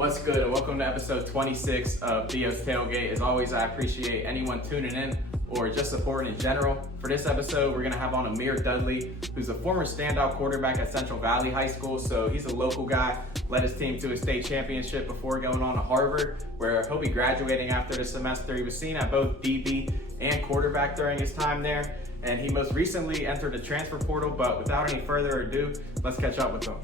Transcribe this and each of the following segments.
What's good, and welcome to episode 26 of Theo's Tailgate. As always, I appreciate anyone tuning in or just supporting in general. For this episode, we're going to have on Ameer Dudley, who's a former standout quarterback at Central Valley High School. So he's a local guy, led his team to a state championship before going on to Harvard, where he'll be graduating after the semester. He was seen at both DB and quarterback during his time there, and he most recently entered the transfer portal. But without any further ado, let's catch up with him.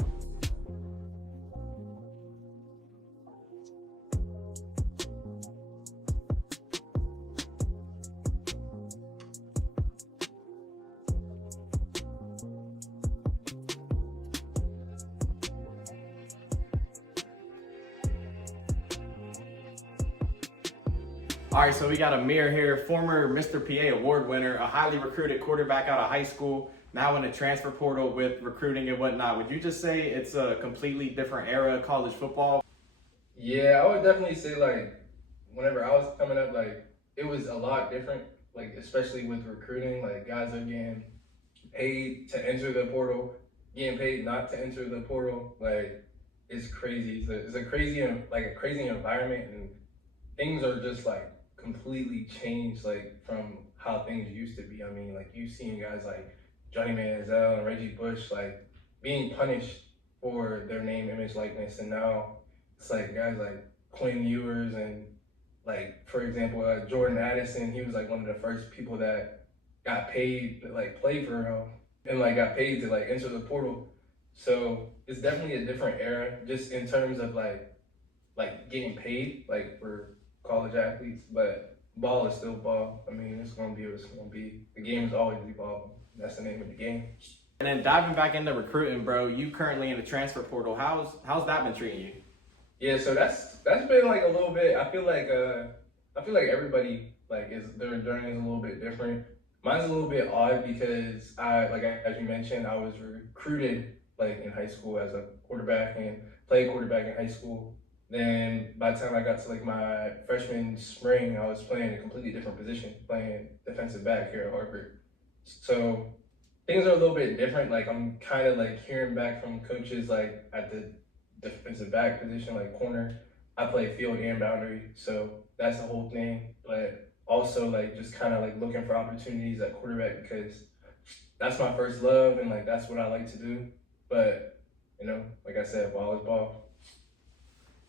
All right, so we got Ameer here, former Mr. PA award winner, a highly recruited quarterback out of high school, now in the transfer portal with recruiting and whatnot. Would you just say it's a completely different era of college football? Yeah, I would definitely say whenever I was coming up, it was a lot different, especially with recruiting. Guys are getting paid to enter the portal, getting paid not to enter the portal. It's crazy. It's a crazy environment, and things are just completely changed from how things used to be. I mean, you've seen guys like Johnny Manziel and Reggie Bush being punished for their name, image, likeness, and now it's guys like Quinn Ewers and for example Jordan Addison. He was one of the first people that got paid to play for him and got paid to enter the portal. So it's definitely a different era just in terms of getting paid for college athletes, but ball is still ball. I mean, it's gonna be what it's gonna be. The game is always evolving. That's the name of the game. And then diving back into recruiting, bro, you currently in the transfer portal. How's that been treating you? Yeah, so that's been a little bit. I feel like everybody their journey is a little bit different. Mine's a little bit odd because as you mentioned, I was recruited in high school as a quarterback and played quarterback in high school. Then by the time I got to my freshman spring, I was playing a completely different position, playing defensive back here at Harvard. So things are a little bit different. I'm kind of hearing back from coaches at the defensive back position, corner. I play field and boundary, so that's the whole thing. But also just kind of looking for opportunities at quarterback because that's my first love and that's what I like to do. But like I said, ball is ball.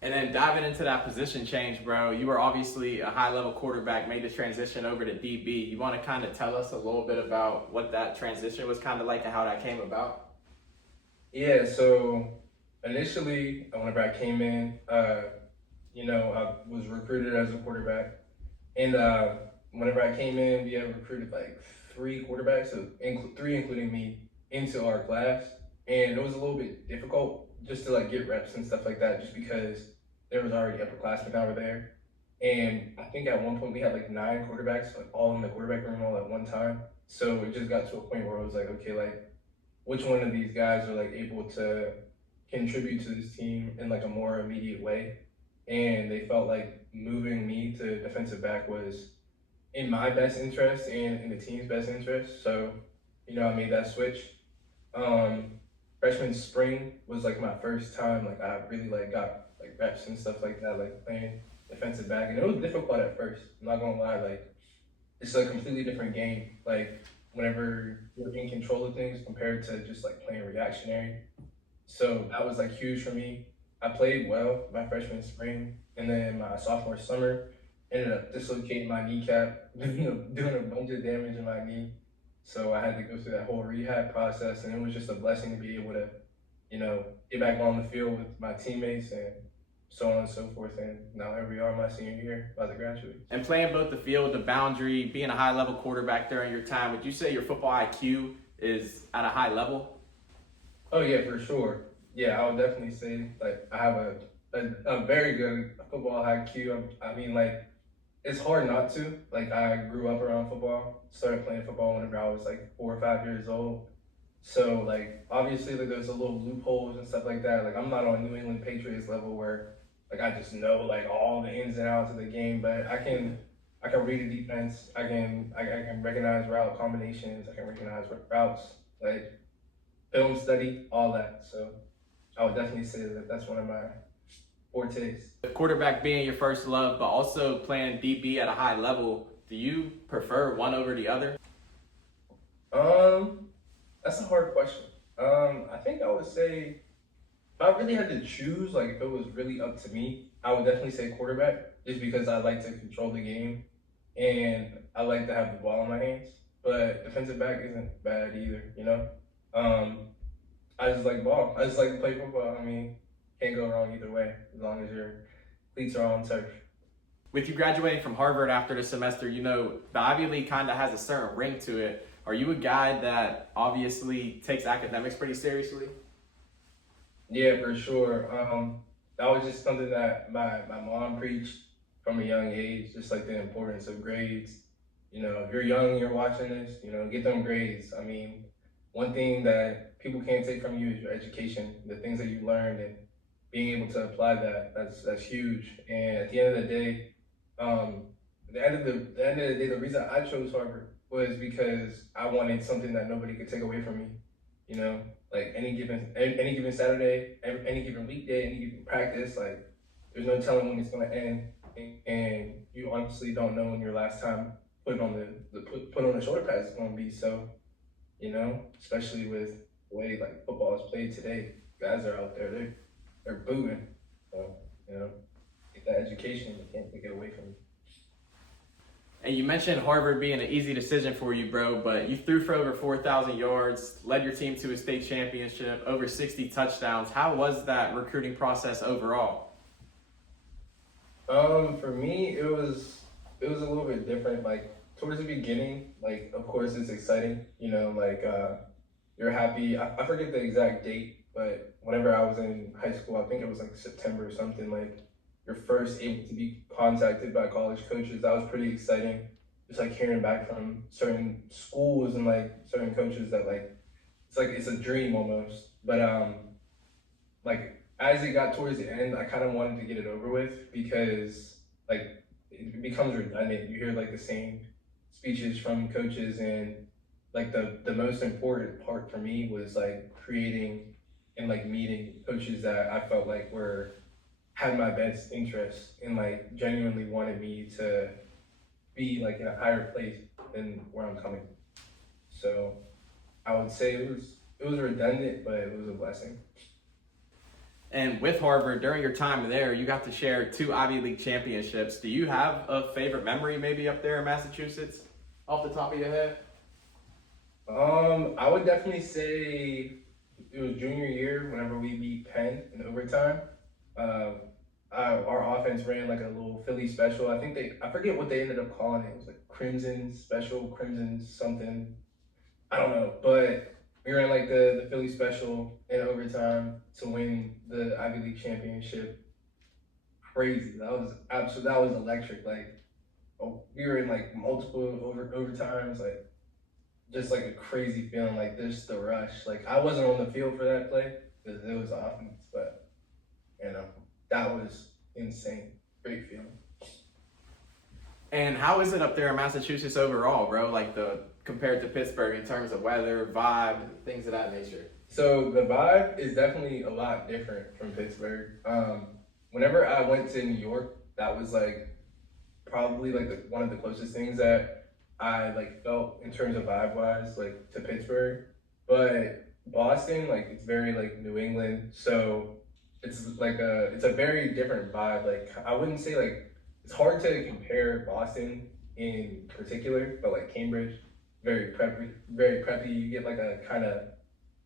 And then diving into that position change, bro, you were obviously a high-level quarterback, made the transition over to DB. You want to kind of tell us a little bit about what that transition was kind of like and how that came about? Yeah, so initially, whenever I came in, I was recruited as a quarterback. And whenever I came in, we had recruited three quarterbacks, so three including me, into our class. And it was a little bit difficult just to get reps and stuff like that, just because there was already upperclassmen over there. And I think at one point we had 9 quarterbacks, all in the quarterback room all at one time. So it just got to a point where it was okay, which one of these guys are able to contribute to this team in a more immediate way? And they felt moving me to defensive back was in my best interest and in the team's best interest. So, I made that switch. Freshman spring was my first time I really got reps and stuff like that, playing defensive back, and it was difficult at first. I'm not gonna lie, it's a completely different game. Whenever you're in control of things compared to just playing reactionary. So that was huge for me. I played well my freshman spring, and then my sophomore summer ended up dislocating my kneecap, doing a bunch of damage in my knee. So I had to go through that whole rehab process, and it was just a blessing to be able to, get back on the field with my teammates and so on and so forth. And now here we are, my senior year, about to graduate. And playing both the field, the boundary, being a high-level quarterback during your time, would you say your football IQ is at a high level? Oh yeah, for sure. Yeah, I would definitely say I have a very good football IQ. I mean, it's hard not to. I grew up around football, started playing football whenever I was 4 or 5 years old. So obviously there's a little loopholes and stuff like that. I'm not on New England Patriots level where I just know all the ins and outs of the game, but I can read a defense. I can recognize route combinations. I can recognize routes, film study, all that. So I would definitely say that that's one of my fortes. The quarterback being your first love, but also playing DB at a high level, do you prefer one over the other? That's a hard question. I think I would say if I really had to choose, like if it was really up to me, I would definitely say quarterback, just because I like to control the game and I like to have the ball in my hands. But defensive back isn't bad either, you know. Um, I just like ball. I just like to play football. I mean, can't go wrong either way as long as your cleats are on turf. With you graduating from Harvard after the semester, the Ivy League kind of has a certain ring to it. Are you a guy that obviously takes academics pretty seriously? Yeah, for sure. That was just something that my mom preached from a young age, just like the importance of grades. If you're young and you're watching this, get them grades. I mean, one thing that people can't take from you is your education, the things that you learned, and being able to apply that. That's huge. And at the end of the day, the end of the day, the reason I chose Harvard was because I wanted something that nobody could take away from me. You know, like any given Saturday, any given weekday, any given practice, like there's no telling when it's gonna end, and you honestly don't know when your last time putting on put on the shoulder pads is gonna be. So, especially with the way like football is played today, guys are out there, they're booing. So, get that education, you can't take it away from you. And you mentioned Harvard being an easy decision for you, bro, but you threw for over 4,000 yards, led your team to a state championship, over 60 touchdowns. How was that recruiting process overall? For me, it was a little bit different. Like towards the beginning, like of course it's exciting, you're happy. I forget the exact date, but whenever I was in high school, I think it was like September or something, like you're first able to be contacted by college coaches. That was pretty exciting. Just like hearing back from certain schools and like certain coaches that like it's a dream almost. But like as it got towards the end, I kind of wanted to get it over with because like it becomes redundant. You hear like the same speeches from coaches, and like the most important part for me was like creating and like meeting coaches that I felt like had my best interest and like genuinely wanted me to be like in a higher place than where I'm coming. So I would say it was redundant, but it was a blessing. And with Harvard, during your time there, you got to share 2 Ivy League championships. Do you have a favorite memory maybe up there in Massachusetts off the top of your head? I would definitely say it was junior year whenever we beat Penn in overtime. Uh, our offense ran like a little Philly special. I forget what they ended up calling it. It was like Crimson Special, Crimson something. I don't know, but we ran like the Philly special in overtime to win the Ivy League championship. Crazy. That was absolutely, that was electric. Like, we were in like multiple overtimes, like just like a crazy feeling, like just the rush. Like I wasn't on the field for that play because it was offense, but that was insane. Great feeling. And how is it up there in Massachusetts overall, bro? Like compared to Pittsburgh in terms of weather, vibe, things of that nature. So the vibe is definitely a lot different from Pittsburgh. Whenever I went to New York, that was like probably like one of the closest things that I like felt in terms of vibe wise, like to Pittsburgh. But Boston, like it's very like New England, so it's a very different vibe. Like I wouldn't say like it's hard to compare Boston in particular, but like Cambridge, very preppy, very preppy. You get like a kind of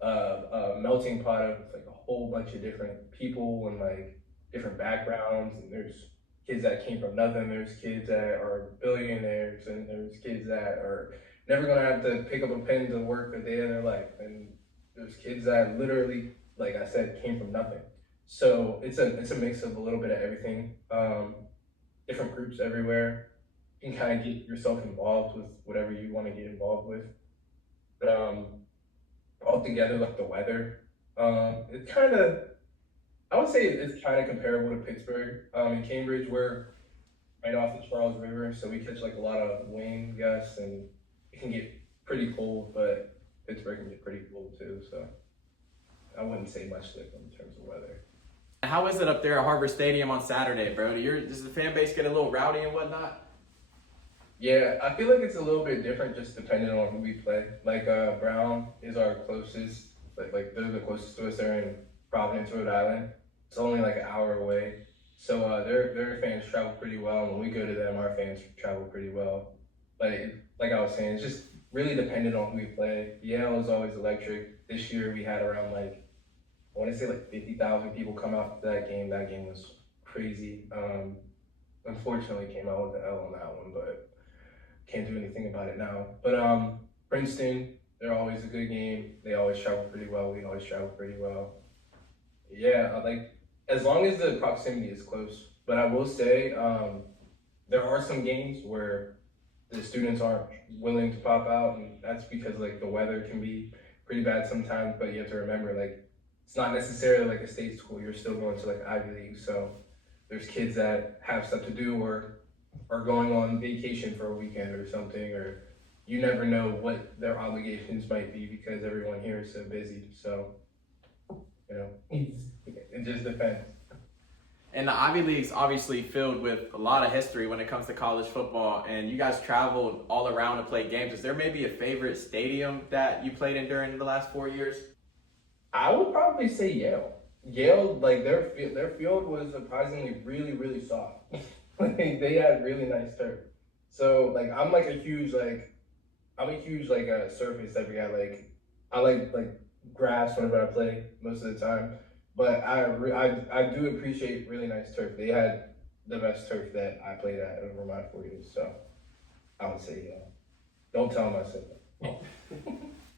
a melting pot of like a whole bunch of different people and like different backgrounds. And there's kids that came from nothing. There's kids that are billionaires, and there's kids that are never gonna have to pick up a pen to work a day in their life. And there's kids that literally, like I said, came from nothing. So it's a mix of a little bit of everything. Different groups everywhere. You can kind of get yourself involved with whatever you want to get involved with. But altogether, like the weather, it's kind of, I would say it's kind of comparable to Pittsburgh. In Cambridge, we're right off the Charles River, so we catch like a lot of wind gusts, and it can get pretty cold, but Pittsburgh can get pretty cold too. So I wouldn't say much different in terms of weather. How is it up there at Harvard Stadium on Saturday, bro? Does the fan base get a little rowdy and whatnot? Yeah, I feel like it's a little bit different just depending on who we play. Like Brown is our closest, like they're the closest to us. They're in Providence, Rhode Island. It's only like an hour away. So their fans travel pretty well. And when we go to them, our fans travel pretty well. Like I was saying, it's just really dependent on who we play. Yale is always electric. This year we had around like I want to say like 50,000 people come out to that game. That game was crazy. Unfortunately, came out with the L on that one, but can't do anything about it now. But Princeton, they're always a good game. They always travel pretty well. We always travel pretty well. Yeah, like as long as the proximity is close. But I will say, there are some games where the students aren't willing to pop out, and that's because like the weather can be pretty bad sometimes. But you have to remember, like it's not necessarily like a state school. You're still going to like Ivy League, so there's kids that have stuff to do or are going on vacation for a weekend or something, or you never know what their obligations might be because everyone here is so busy. So, you know, it just depends. And the Ivy League's obviously filled with a lot of history when it comes to college football, and you guys traveled all around to play games. Is there maybe a favorite stadium that you played in during the last 4 years? I would probably say Yale. Yale, like their field was surprisingly really soft. Like they had really nice turf. So like I'm a huge surface type of guy. Like I like grass whenever I play most of the time. But I do appreciate really nice turf. They had the best turf that I played at over my 4 years. So I would say yeah. Don't tell them I said that.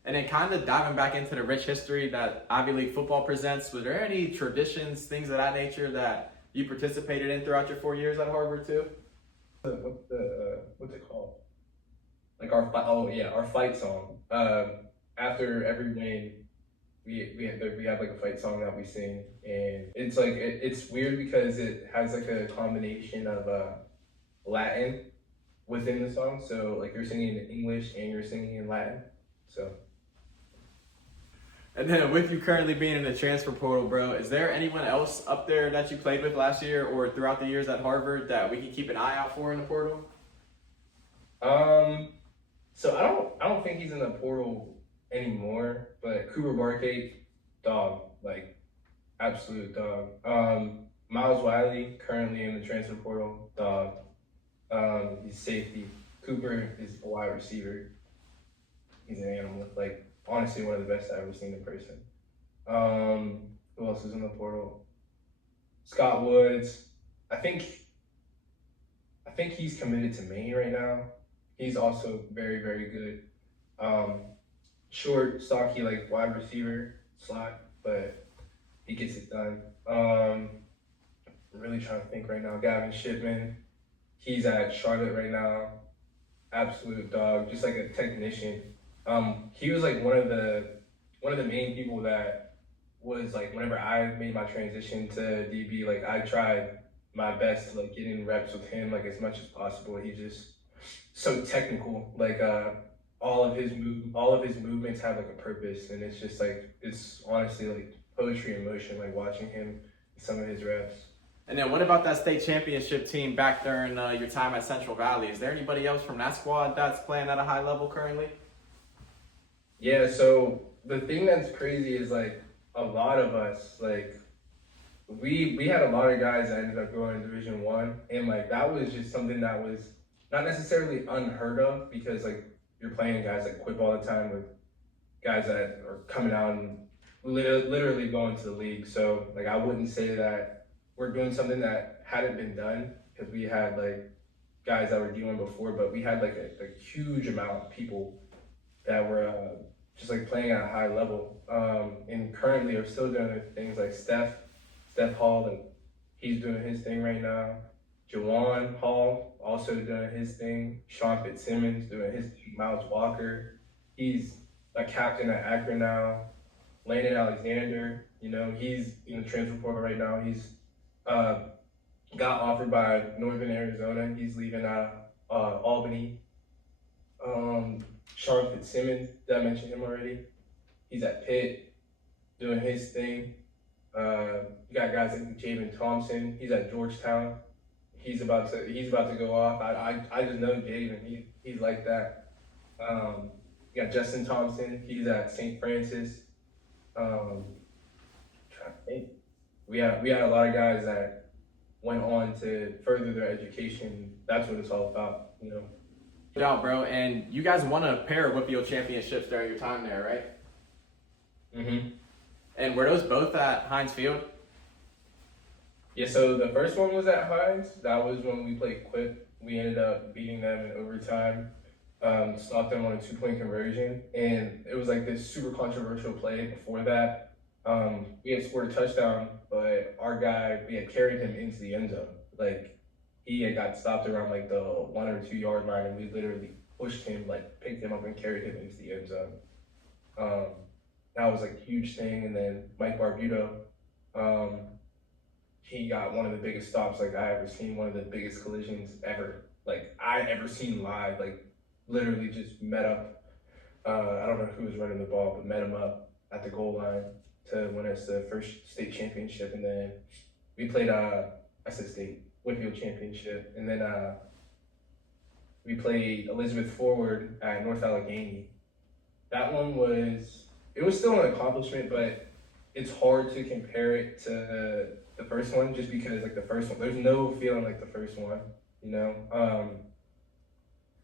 And then kind of diving back into the rich history that Ivy League football presents, were there any traditions, things of that nature that you participated in throughout your 4 years at Harvard too? What's it called? Like our fight song. After every game, we have like a fight song that we sing, and it's like it's weird because it has like a combination of Latin within the song. So like you're singing in English and you're singing in Latin. So. And then with you currently being in the transfer portal, bro, is there anyone else up there that you played with last year or throughout the years at Harvard that we can keep an eye out for in the portal? So I don't think he's in the portal anymore, but Cooper Barkate, dog, like absolute dog. Miles Wiley, currently in the transfer portal, dog. He's safety. Cooper is a wide receiver. He's an animal. Like honestly, one of the best I've ever seen in person. Who else is in the portal? Scott Woods. I think he's committed to Maine right now. He's also very good. Short, stocky, like wide receiver slot, but he gets it done. I'm really trying to think right now. Gavin Shipman, he's at Charlotte right now. Absolute dog, just like a technician. He was like one of the main people that was like whenever I made my transition to DB, like I tried my best to like get in reps with him like as much as possible. He's just so technical. Like all of his movements have like a purpose, and it's just like it's honestly like poetry in motion. Like watching him, some of his reps. And then what about that state championship team back during your time at Central Valley? Is there anybody else from that squad that's playing at a high level currently? Yeah, so the thing that's crazy is like a lot of us, like we had a lot of guys that ended up going to Division One, and like that was just something that was not necessarily unheard of because like you're playing guys that quit all the time with guys that are coming out and literally going to the league. So like I wouldn't say that we're doing something that hadn't been done because we had like guys that were dealing before, but we had like a huge amount of people that were just like playing at a high level, and currently are still doing things like Steph Hall, like he's doing his thing right now. Jawan Hall also doing his thing. Sean Fitzsimmons doing his thing. Miles Walker, he's a captain at Akron now. Landon Alexander, you know, he's in the transfer portal right now. He's got offered by Northern Arizona. He's leaving Albany. Sean Fitzsimmons, did I mention him already? He's at Pitt, doing his thing. You got guys like Javen Thompson. He's at Georgetown. He's about to go off. I just know Javen. He's like that. You got Justin Thompson. He's at St. Francis. Trying to think. We had a lot of guys that went on to further their education. That's what it's all about, you know. Good job, bro. And you guys won a pair of Whitfield championships during your time there, right? Mm-hmm. And were those both at Heinz Field? Yeah, so the first one was at Heinz. That was when we played Quip. We ended up beating them in overtime, stopped them on a 2-point conversion. And it was like this super controversial play before that. We had scored a touchdown, but our guy, we had carried him into the end zone. Like, he had got stopped around like the 1 or 2 yard line, and we literally pushed him, like picked him up and carried him into the end zone. That was like a huge thing. And then Mike Barbuto, he got one of the biggest stops like I ever seen, one of the biggest collisions ever, like I ever seen live. Like literally just met up. I don't know who was running the ball, but met him up at the goal line to win us the first state championship. And then we played I said state, Whitfield championship. And then we played Elizabeth Forward at North Allegheny. That one was still an accomplishment, but it's hard to compare it to the first one just because like the first one, there's no feeling like the first one, you know.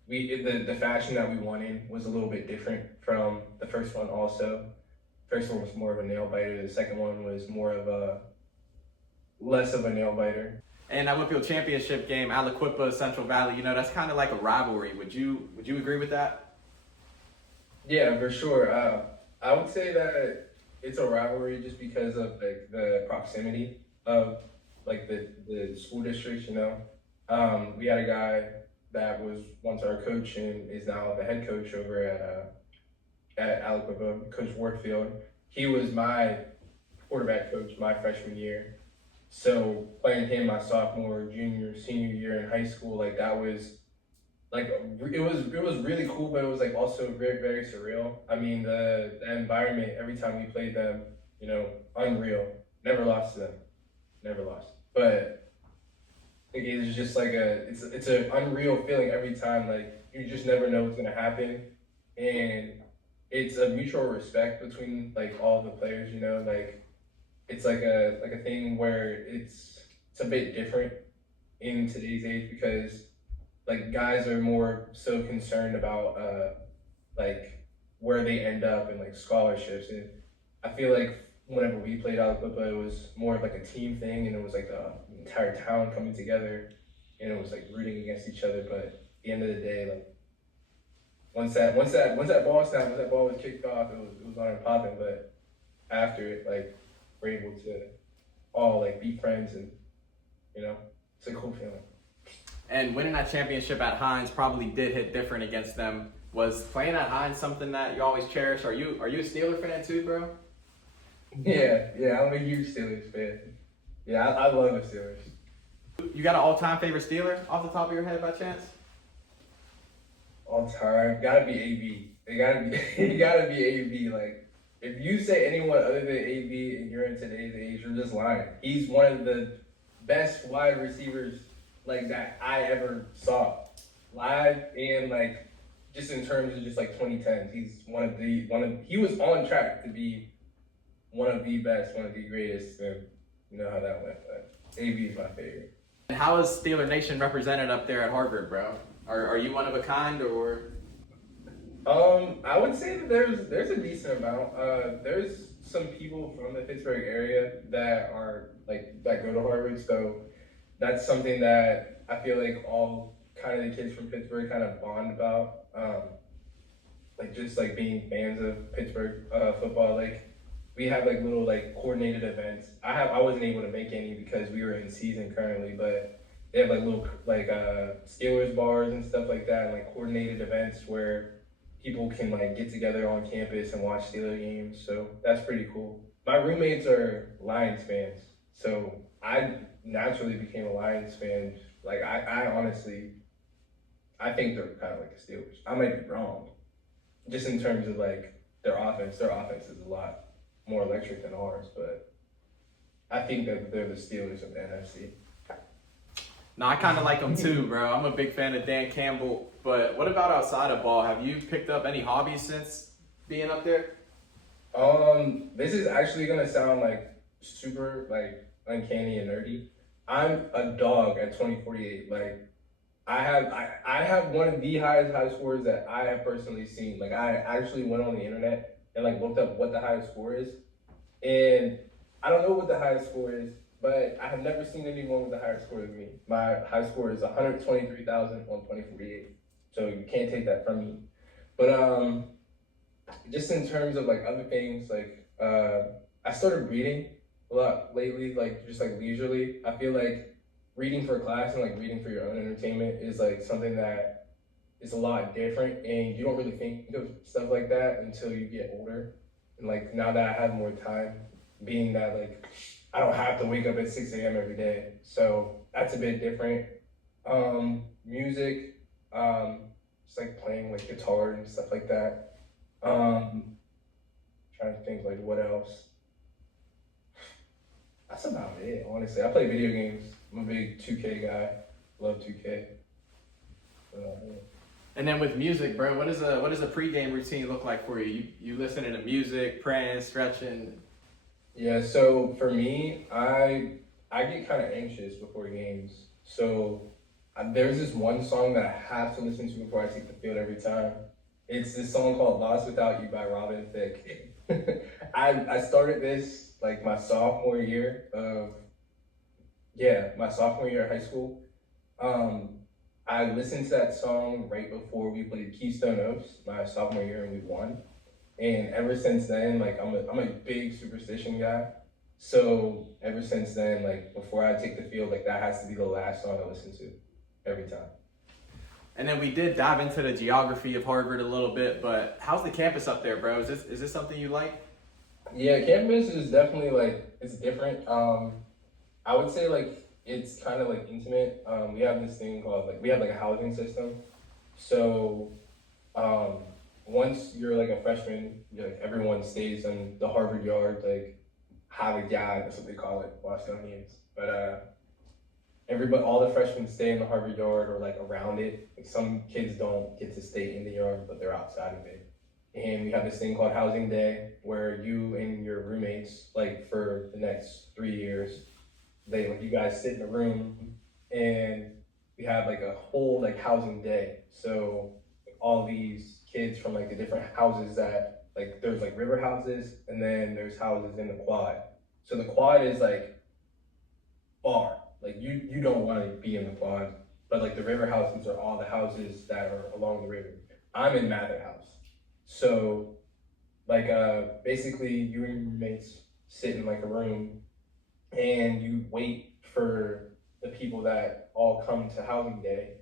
The fashion that we won in was a little bit different from the first one also. First one was more of a nail biter. The second one was more of less of a nail biter. And that Whitfield championship game, Aliquippa, Central Valley, you know, that's kind of like a rivalry. Would you agree with that? Yeah, for sure. I would say that it's a rivalry just because of like the proximity of like the school districts, you know. We had a guy that was once our coach and is now the head coach over at Aliquippa, Coach Warfield. He was my quarterback coach my freshman year. So playing him my sophomore, junior, senior year in high school, like that was like it was really cool, but it was like also very, very surreal. I mean the environment every time we played them, you know, unreal. Never lost to them. Never lost. But like, it was just like it's an unreal feeling every time. Like you just never know what's gonna happen. And it's a mutual respect between like all the players, you know, like it's like a thing where it's a bit different in today's age because like guys are more so concerned about like where they end up and like scholarships. And I feel like whenever we played Aliquippa, it was more of like a team thing, and it was like the entire town coming together, and it was like rooting against each other. But at the end of the day, like once that ball was kicked off, it was on and popping. But after it, like we're able to all like be friends, and you know, it's a cool feeling. And winning that championship at Heinz probably did hit different against them. Was playing at Heinz something that you always cherish? Are you a Steeler fan too, bro? Yeah, I'm a huge Steelers fan. Yeah, I love the Steelers. You got an all-time favorite Steeler off the top of your head by chance? All time, gotta be AB. It gotta be AB. Like, if you say anyone other than AB and you're in today's age, you're just lying. He's one of the best wide receivers like that I ever saw live, and like just in terms of just like 2010s, he's he was on track to be one of the best, one of the greatest, and you know how that went. But AB is my favorite. And how is Steeler Nation represented up there at Harvard, bro? Are you one of a kind, or? I would say that there's a decent amount. There's some people from the Pittsburgh area that are like that go to Harvard, so that's something that I feel like all kind of the kids from Pittsburgh kind of bond about. Like just like being fans of Pittsburgh football. Like we have like little like coordinated events. I wasn't able to make any because we were in season currently, but they have like little like Steelers bars and stuff like that, and like coordinated events where people can like get together on campus and watch Steeler games. So that's pretty cool. My roommates are Lions fans, so I naturally became a Lions fan. Like I honestly, I think they're kind of like the Steelers. I might be wrong, just in terms of like their offense. Their offense is a lot more electric than ours, but I think that they're the Steelers of the NFC. No, I kind of like them too, bro. I'm a big fan of Dan Campbell. But what about outside of ball? Have you picked up any hobbies since being up there? This is actually gonna sound like super like uncanny and nerdy. I'm a dog at 2048. Like I have one of the highest high scores that I have personally seen. Like I actually went on the internet and like looked up what the highest score is. And I don't know what the highest score is, but I have never seen anyone with a higher score than me. My high score is 123,000 on 2048. So you can't take that from me. But just in terms of like other things, like I started reading a lot lately, like just like leisurely. I feel like reading for class and like reading for your own entertainment is like something that is a lot different, and you don't really think of stuff like that until you get older. And like now that I have more time, being that like I don't have to wake up at 6 a.m. every day, so that's a bit different. Music, just like playing like guitar and stuff like that. Trying to think like what else. That's about it, honestly. I play video games. I'm a big 2K guy. Love 2K. Yeah. And then with music, bro, what does a pregame routine look like for you? You listening to music, praying, stretching? Yeah, so for me, I get kind of anxious before games. So there's this one song that I have to listen to before I take the field every time. It's this song called "Lost Without You" by Robin Thicke. I started this like my sophomore year of my sophomore year of high school. I listened to that song right before we played Keystone Oaks my sophomore year, and we won. And ever since then, like I'm a big superstition guy. So ever since then, like before I take the field, like that has to be the last song I listen to every time. And then we did dive into the geography of Harvard a little bit, but how's the campus up there, bro? Is this something you like? Yeah, campus is definitely like it's different. I would say like it's kind of like intimate. We have this thing called like we have like a housing system. So once you're like a freshman, like everyone stays in the Harvard yard, like Harvard yard, that's what they call it, Bostonians. But everybody, all the freshmen stay in the Harvard yard or like around it. Like some kids don't get to stay in the yard, but they're outside of it. And we have this thing called housing day where you and your roommates, like for the next 3 years, you guys sit in a room and we have like a whole like housing day. So all these kids from like the different houses that like there's like river houses and then there's houses in the quad. So the quad is like far. Like you don't want to be in the quad, but like the river houses are all the houses that are along the river. I'm in Mather House. So like basically you and your roommates sit in like a room and you wait for the people that all come to housing day.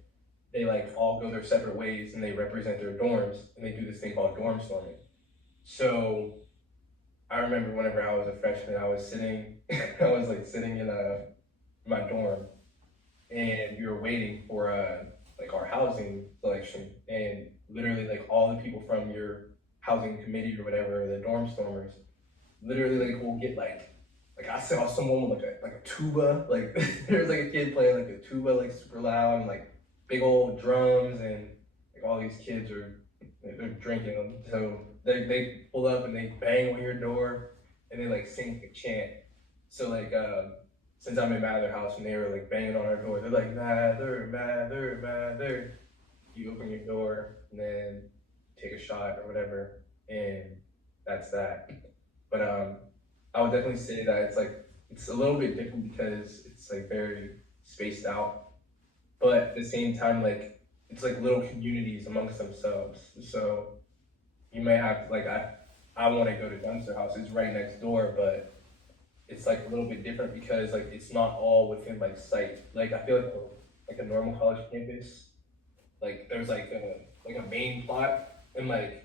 They like all go their separate ways and they represent their dorms and they do this thing called dorm storming. So I remember whenever I was a freshman, I was sitting, I was like sitting in my dorm and we were waiting for like our housing selection, and literally like all the people from your housing committee or whatever, the dorm stormers, literally like will get like I saw someone with like a tuba, like there was like a kid playing like a tuba like super loud and like big old drums, and like all these kids they're drinking them. So they pull up and they bang on your door and they like sing a chant. So like since I'm in Mather House and they were like banging on our door, they're like Mather, Mather, Mather. You open your door and then take a shot or whatever, and that's that. But I would definitely say that it's a little bit different because it's like very spaced out, but at the same time like it's like little communities amongst themselves. So you may have like I want to go to Dunster House. It's right next door, but it's like a little bit different because like it's not all within like sight. Like I feel like a normal college campus, like there's like a main plot and like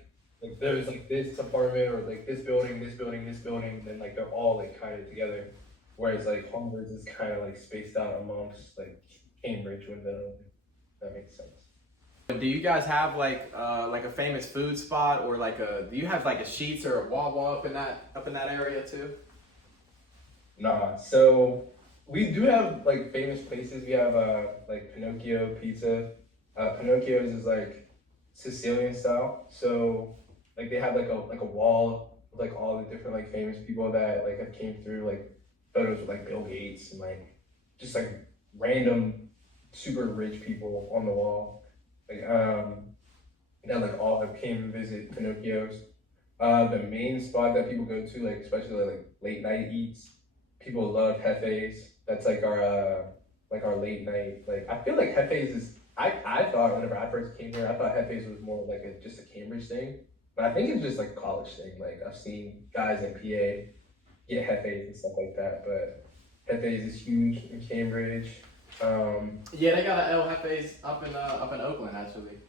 there's like this apartment or like this building, this building, this building, and then like they're all like kind of together. Whereas like Harvard is kind of like spaced out amongst like Cambridge, Windmill. If that makes sense. Do you guys have like a famous food spot, or do you have like a Sheets or a Wawa up in that area too? Nah. So we do have like famous places. We have like Pinocchio Pizza. Pinocchio's is like Sicilian style. So like they have like a wall with like all the different like famous people that like have came through, like photos with like Bill Gates and like just like random super rich people on the wall. Like that like all have came and visit Pinocchio's. The main spot that people go to, like especially like late night eats, people love Hefe's. That's like our late night. Like I feel like Hefe's is. I thought whenever I first came here, I thought Hefe's was more like just a Cambridge thing, but I think it's just like a college thing. Like I've seen guys in PA get Hefe's and stuff like that, but Hefe's is huge in Cambridge. Yeah, they got an El Jefe's up in Oakland actually.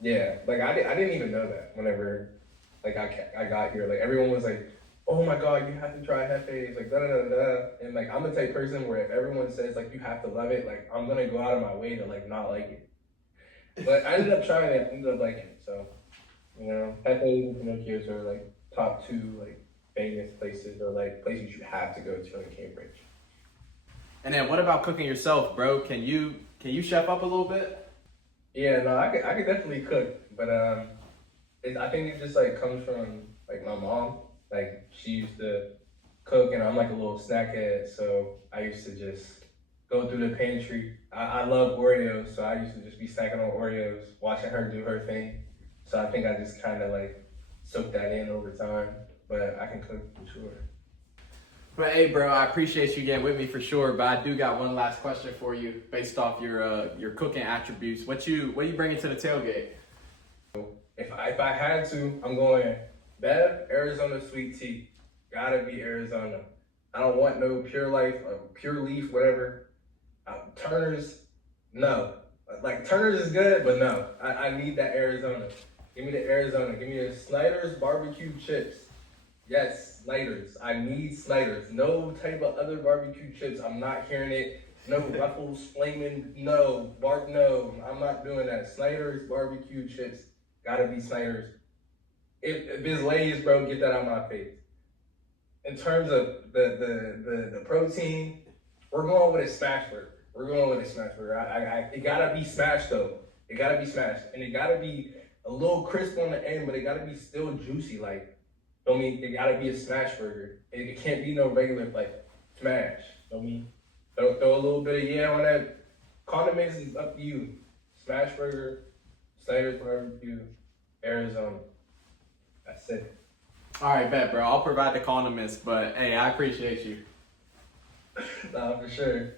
Yeah, like I didn't even know that whenever like I got here. Like everyone was like, "Oh my God, you have to try Hefe's," like da da da da. And like I'm the type of person where if everyone says like you have to love it, like I'm gonna go out of my way to like not like it. But I ended up trying it, ended up liking it. So Hefe's and Pinocchio's are like top two like famous places or like places you have to go to in Cambridge. And then what about cooking yourself, bro? Can you chef up a little bit? Yeah, no, I could definitely cook, but I think it just like comes from like my mom. Like she used to cook, and I'm like a little snack head, so I used to just go through the pantry. I love Oreos, so I used to just be snacking on Oreos, watching her do her thing. So I think I just kind of like soaked that in over time, but I can cook for sure. But hey, bro, I appreciate you getting with me for sure. But I do got one last question for you, based off your cooking attributes. What you bringing to the tailgate? If I had to, I'm going Bev, Arizona sweet tea. Gotta be Arizona. I don't want no Pure Life, Pure Leaf, whatever. Turner's, no. Like Turner's is good, but no. I need that Arizona. Give me the Arizona. Give me the Snyder's barbecue chips. Yes, Snyder's. I need Snyder's. No type of other barbecue chips. I'm not hearing it. No Ruffles, Flamin', no. No. I'm not doing that. Snyder's barbecue chips. Gotta be Snyder's. If it's Lay's, bro, get that out of my face. In terms of the protein, we're going with a smash burger. We're going with a smash burger. It gotta be smashed though. It gotta be smashed, and it gotta be a little crisp on the end, but it gotta be still juicy. Like, don't mean it gotta be a smash burger. It can't be no regular like smash. Don't mean throw a little bit of on that. Condiments is up to you. Smash burger, Snyder's barbecue, Arizona. That's it. All right, bet, bro. I'll provide the condiments, but hey, I appreciate you. Nah, for sure.